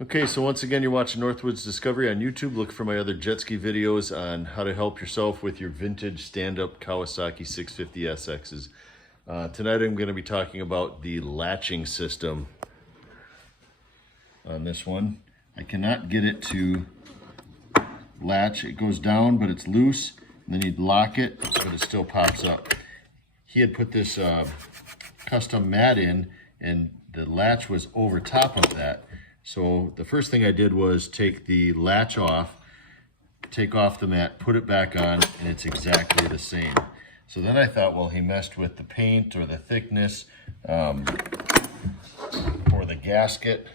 Okay, so once again, you're watching Northwoods Discovery on YouTube. Look for my other jet ski videos on how to help yourself with your vintage stand-up Kawasaki 650 SXs. Tonight I'm going to be talking about the latching system on this one. I cannot get it to latch. It goes down, but it's loose. And then you'd lock it, but it still pops up. He had put this custom mat in, and the latch was over top of that. So the first thing I did was take the latch off, take off the mat, put it back on, and it's exactly the same. So then I thought, well, he messed with the paint or the thickness or the gasket.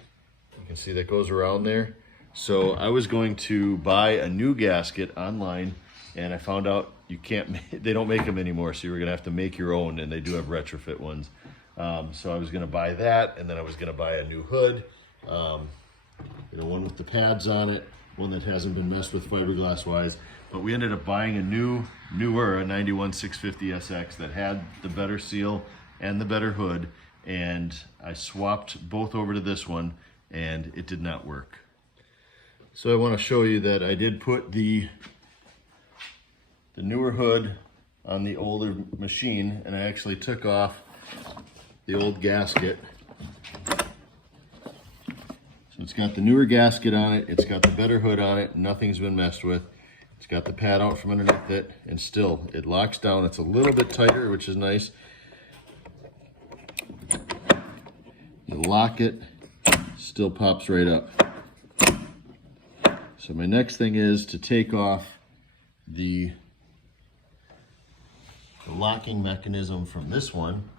You can see that goes around there. So I was going to buy a new gasket online, and I found out you can't, they don't make them anymore, so you were gonna have to make your own, and they do have retrofit ones. So I was gonna buy that, and then I was gonna buy a new hood. One with the pads on it, one that hasn't been messed with fiberglass wise, but we ended up buying a newer 91 650 SX that had the better seal and the better hood, and I swapped both over to this one, and it did not work. So I want to show you that I did put the newer hood on the older machine, and I actually took off the old gasket. So it's got the newer gasket on it, it's got the better hood on it, nothing's been messed with. It's got the pad out from underneath it, and still, it locks down. It's a little bit tighter, which is nice. You lock it, still pops right up. So my next thing is to take off the locking mechanism from this one,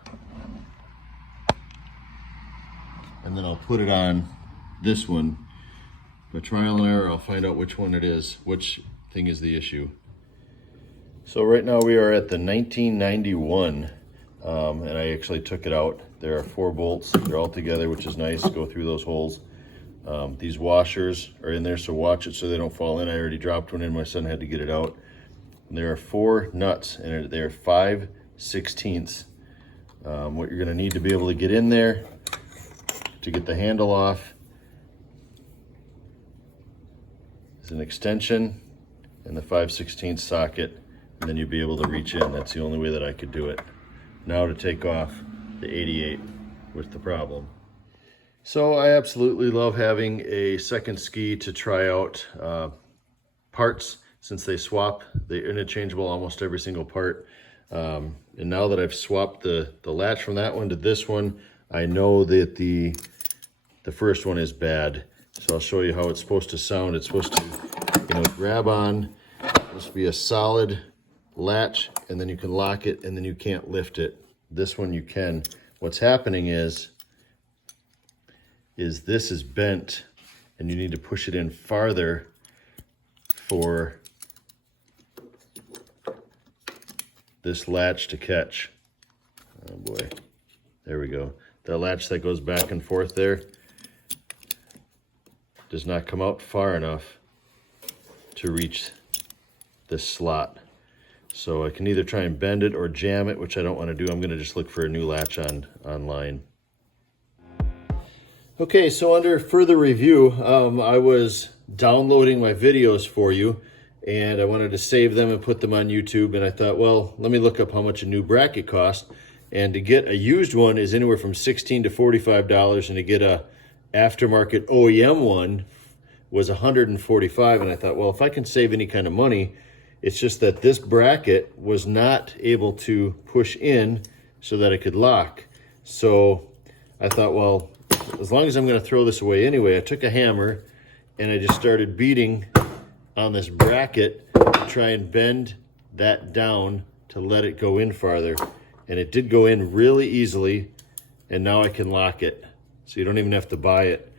and then I'll put it on this one. By trial and error, I'll find out which one it is, which thing is the issue. So right now we are at the 1991, and I actually took it out. There are 4 bolts, they're all together, which is nice. Go through those holes. These washers are in there, so watch it so they don't fall in. I already dropped one in, my son had to get it out. And there are 4 nuts, and they're 5/16. What you're gonna need to be able to get in there to get the handle off is an extension and the 5/16 socket, and then you'll be able to reach in. That's the only way that I could do it. Now to take off the 88 with the problem. So I absolutely love having a second ski to try out parts, since they swap, they're interchangeable almost every single part. And now that I've swapped the latch from that one to this one, I know that the first one is bad. So I'll show you how it's supposed to sound. It's supposed to, grab on. It's supposed to be a solid latch, and then you can lock it, and then you can't lift it. This one you can. What's happening is this is bent, and you need to push it in farther for this latch to catch. Oh boy, there we go. The latch that goes back and forth there does not come out far enough to reach this slot. So I can either try and bend it or jam it, which I don't want to do. I'm going to just look for a new latch online. Okay, so under further review, I was downloading my videos for you, and I wanted to save them and put them on YouTube, and I thought, well, let me look up how much a new bracket costs. And to get a used one is anywhere from $16 to $45, and to get a aftermarket OEM one was $145. And I thought, well, if I can save any kind of money, it's just that this bracket was not able to push in so that it could lock. So I thought, well, as long as I'm going to throw this away anyway, I took a hammer and I just started beating on this bracket to try and bend that down to let it go in farther. And it did go in really easily, and now I can lock it. So you don't even have to buy it.